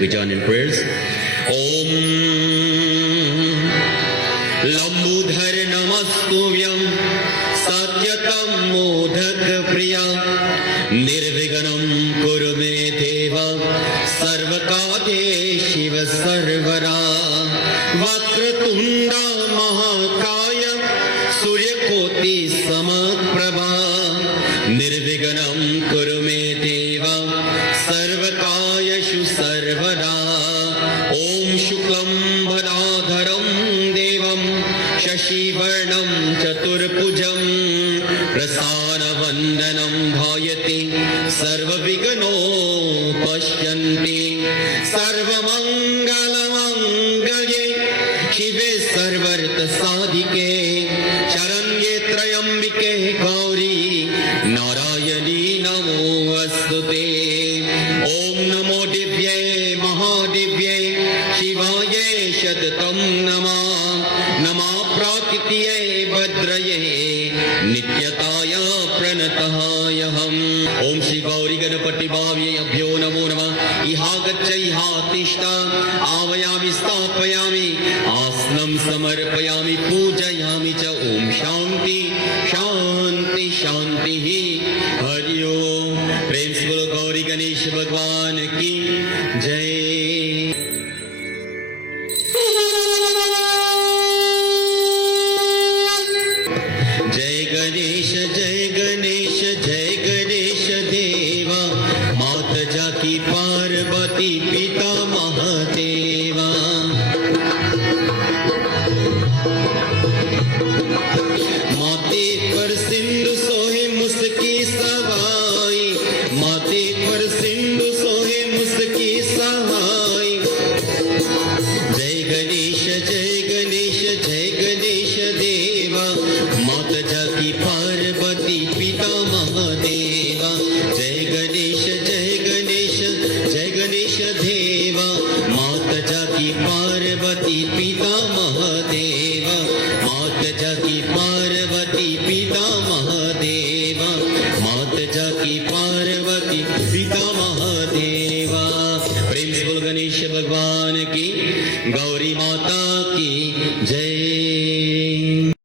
We join in prayers. Om Lambudhar Namastuvyam Satyatam Modak Priya Nirviganam Kurume Deva Sarvakade Shiva Sarvara Vakratunda Mahakaya Suryakoti Samaprabha Nirviganam Kurume Deva Sarvakayashu Sarvara Om Shuklam Bharadharam Devam Shashivarnam Chaturpujam Prasana Vandanam Dhayati Sarvavigano Pashyanti Sarvamangala Mangalye Shive Sarvartha Sadhike Sharanye Trayambike Gauri Narayani Namo Astute Om Namo Divye Mahadivye Shivaye Shatatam Nama Nama Prakritye Bhadraye Nityataya Pranatahayaham Om Shri Gauri Ganapati Bhavye Abhyo Namo Nama Iha Gaccha Iha Tishta Avayami Stapayami Asnam Samarpayami Pujayami Cha Om Shanti Shanti Shanti Hari Om Prem se bolo Gauri Ganesh Bhagwan ki Jai. Jai Ganesh Jai Ganesh Jai Ganesh Deva Mata Jaki Parvati Pita Mahadeva Mate par Sindhu sohe muski savai Mate par Sindhu sohe muski savai Jai Ganesh Jai Ganesh Jai Ganesh Deva Mata Jaki Parvati Pita Mahadeva Jai Ganesh Jai Ganesh Jai Ganesh Deva Mata Jaki Parvati Pita Mahadeva Mata Jaki Parvati Pita Mahadeva Mata Jaki Parvati Pita Mahadeva